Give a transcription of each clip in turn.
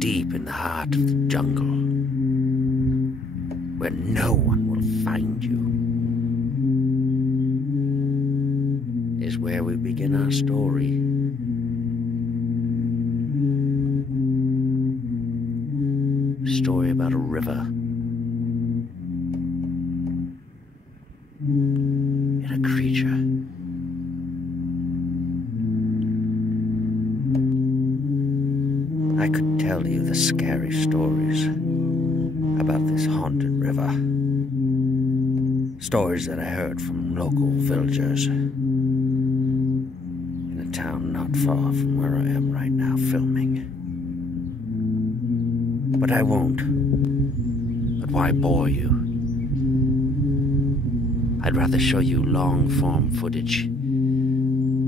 deep in the heart of the jungle, where no one will find you, is where we begin our story. A story about a river and a creature. I could tell you the scary stories about this haunted river. Stories that I heard from local villagers in a town not far from where I am right now filming. But I won't. But why bore you? I'd rather show you long-form footage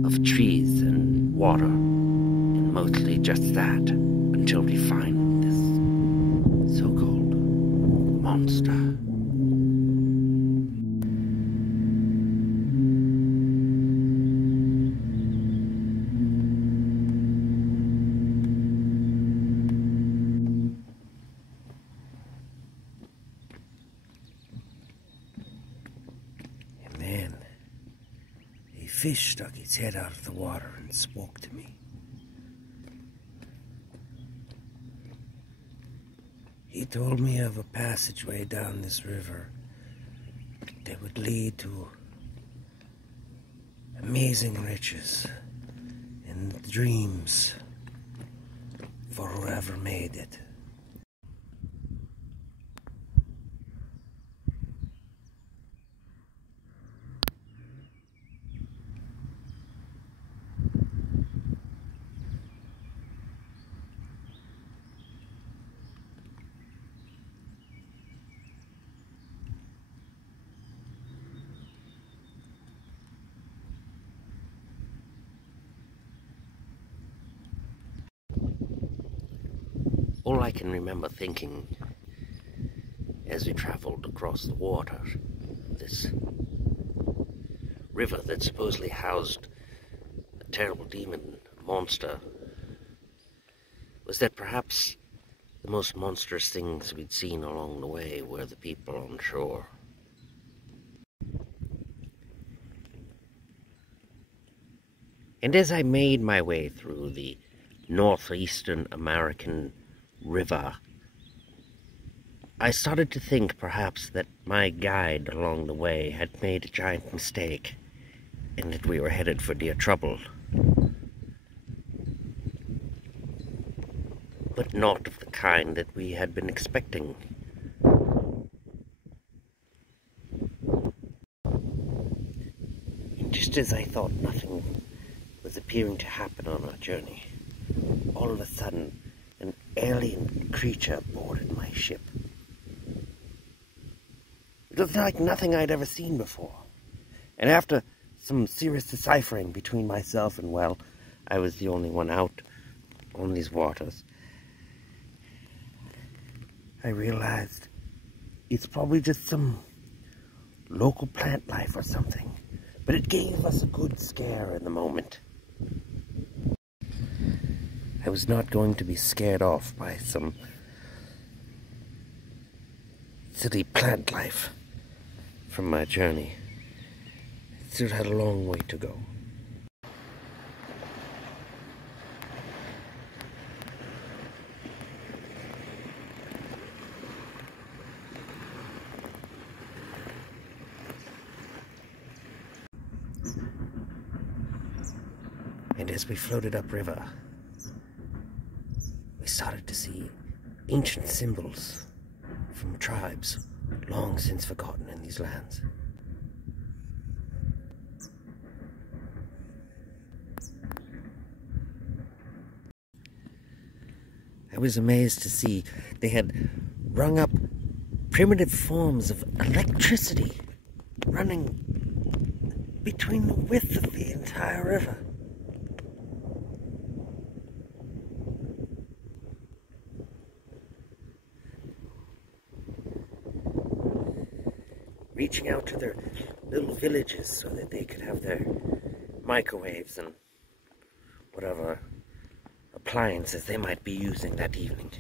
of trees and water, and mostly just that, until we find this so-called monster. And then a fish stuck its head out of the water and spoke to me. He told me of a passageway down this river that would lead to amazing riches and dreams for whoever made it. All I can remember thinking as we traveled across the water, this river that supposedly housed a terrible demon monster, was that perhaps the most monstrous things we'd seen along the way were the people on shore. And as I made my way through the northeastern American river, I started to think perhaps that my guide along the way had made a giant mistake and that we were headed for dear trouble. But not of the kind that we had been expecting. And just as I thought nothing was appearing to happen on our journey, all of a sudden an alien creature boarded my ship. It was like nothing I'd ever seen before. And after some serious deciphering between myself and, well, I was the only one out on these waters, I realized it's probably just some local plant life or something. But it gave us a good scare in the moment. I was not going to be scared off by some silly plant life from my journey. It still had a long way to go. And as we floated upriver, we started to see ancient symbols from tribes long since forgotten in these lands. I was amazed to see they had rung up primitive forms of electricity running between the width of the entire river. Reaching out to their little villages so that they could have their microwaves and whatever appliances they might be using that evening.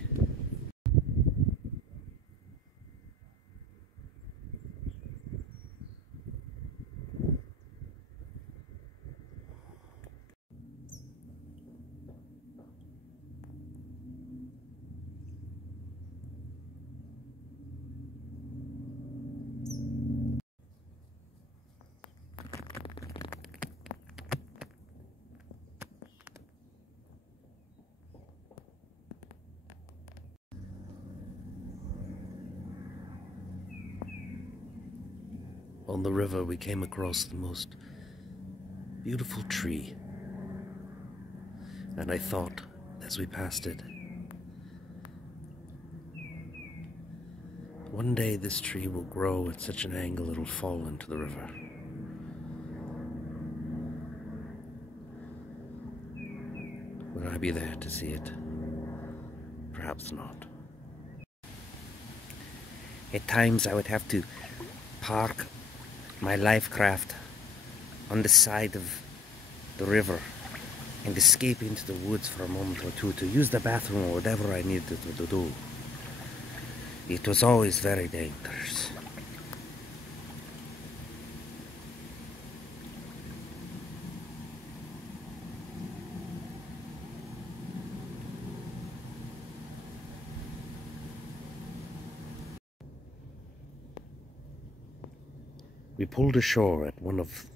On the river, we came across the most beautiful tree, and I thought, as we passed it, one day this tree will grow at such an angle it'll fall into the river. Will I be there to see it? Perhaps not. At times I would have to park my life craft on the side of the river and escape into the woods for a moment or two to use the bathroom or whatever I needed to do. It was always very dangerous. We pulled ashore at one of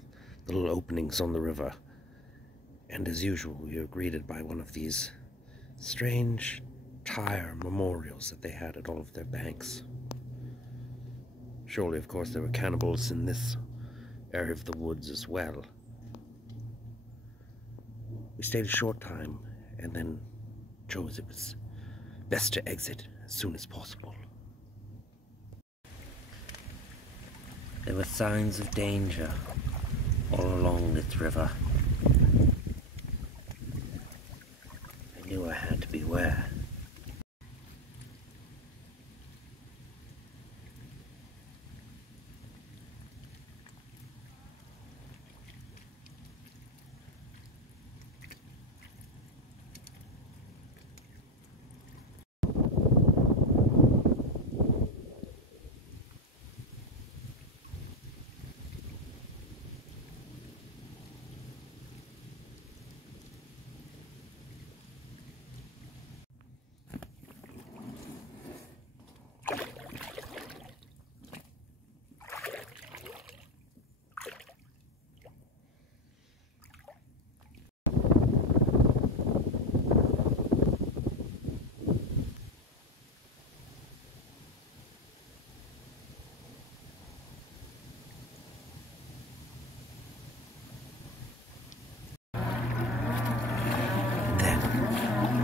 the little openings on the river, and as usual we were greeted by one of these strange tire memorials that they had at all of their banks. Surely, of course, there were cannibals in this area of the woods as well. We stayed a short time and then chose it was best to exit as soon as possible. There were signs of danger all along this river. I knew I had to beware.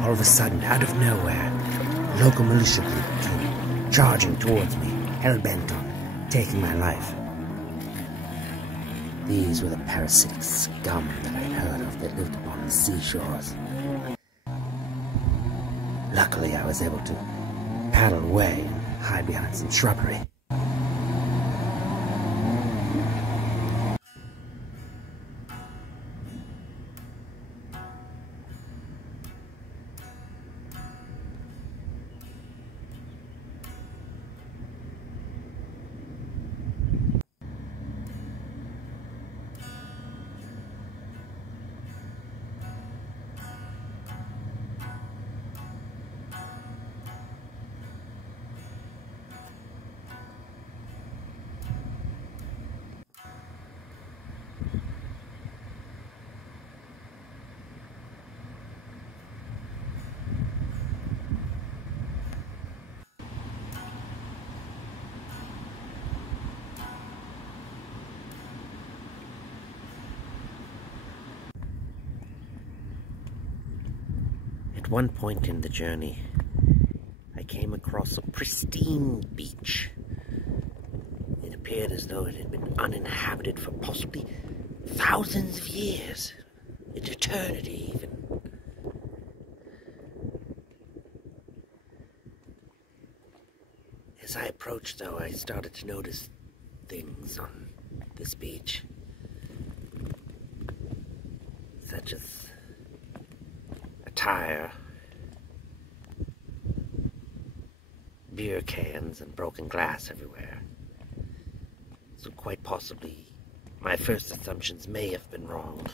All of a sudden, out of nowhere, local militia group came charging towards me, hell-bent on taking my life. These were the parasitic scum that I'd heard of that lived upon the seashores. Luckily, I was able to paddle away and hide behind some shrubbery. At one point in the journey, I came across a pristine beach. It appeared as though it had been uninhabited for possibly thousands of years, an eternity even. As I approached, though, I started to notice things on this beach, such as attire beer cans and broken glass everywhere. So quite possibly, my first assumptions may have been wrong.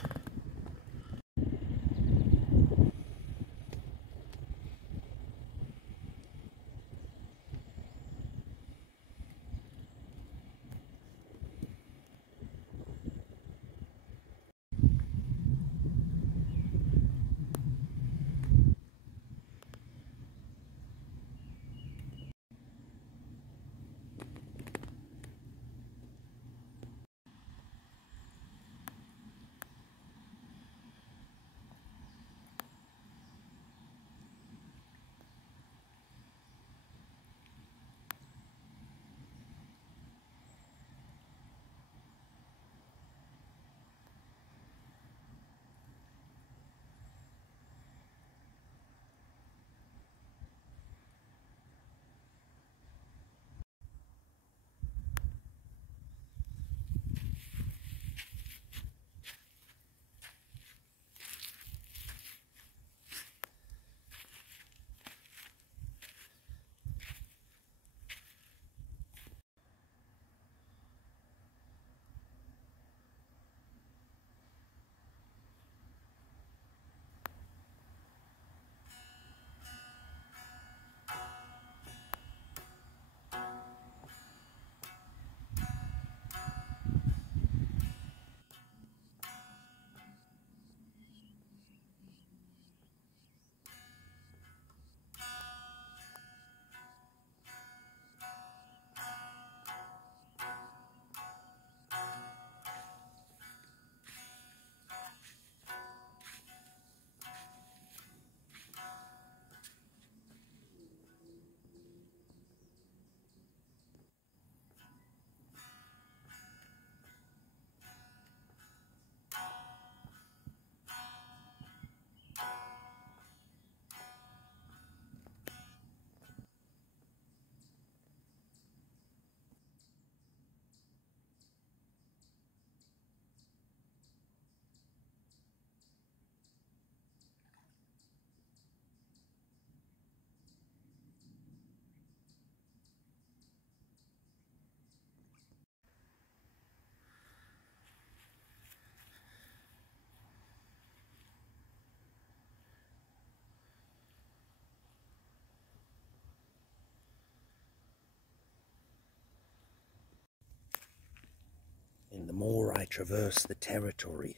And the more I traversed the territory,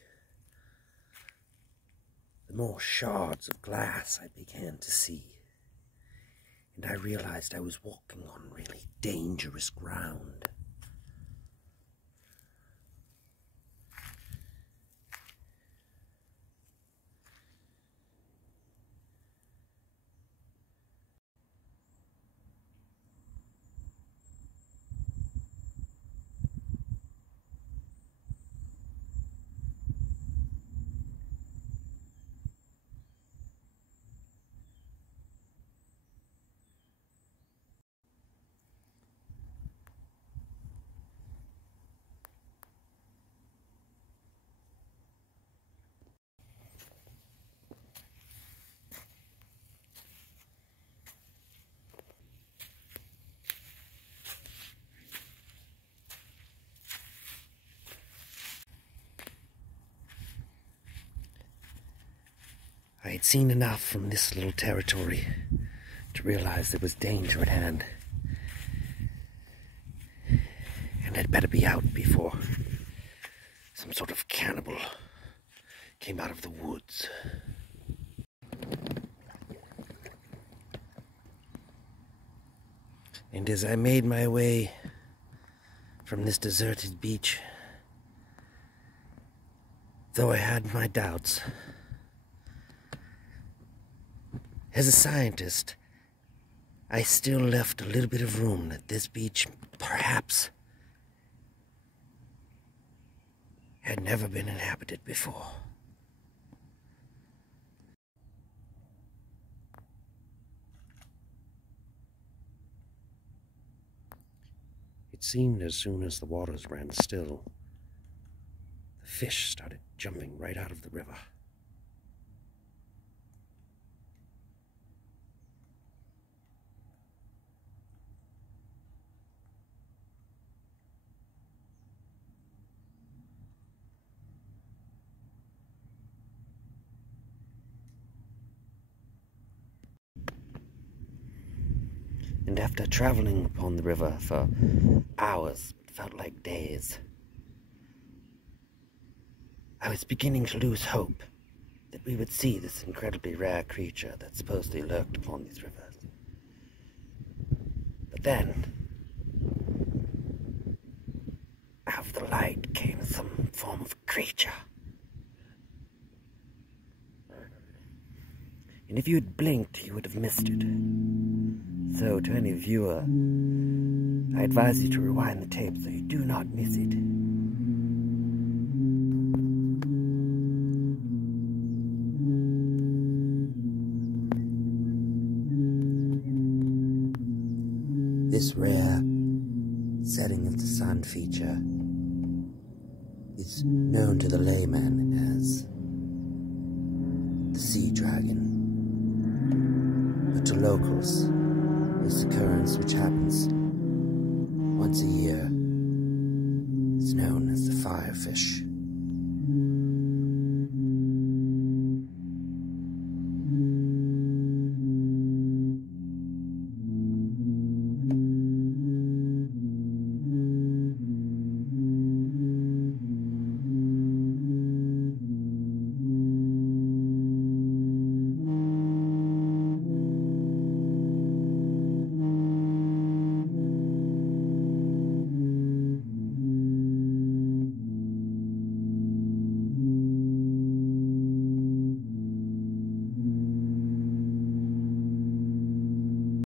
the more shards of glass I began to see. And I realized I was walking on really dangerous ground. I had seen enough from this little territory to realize there was danger at hand. And I'd better be out before some sort of cannibal came out of the woods. And as I made my way from this deserted beach, though I had my doubts, as a scientist, I still left a little bit of room that this beach, perhaps, had never been inhabited before. It seemed as soon as the waters ran still, the fish started jumping right out of the river. and after traveling upon the river for hours, it felt like days, I was beginning to lose hope that we would see this incredibly rare creature that supposedly lurked upon these rivers. But then, out of the light came some form of creature. And if you had blinked, you would have missed it. So, to any viewer, I advise you to rewind the tape so you do not miss it. This rare setting of the sun feature is known to the layman as the sea dragon. But to locals, this occurrence, which happens once a year, is known as the firefish.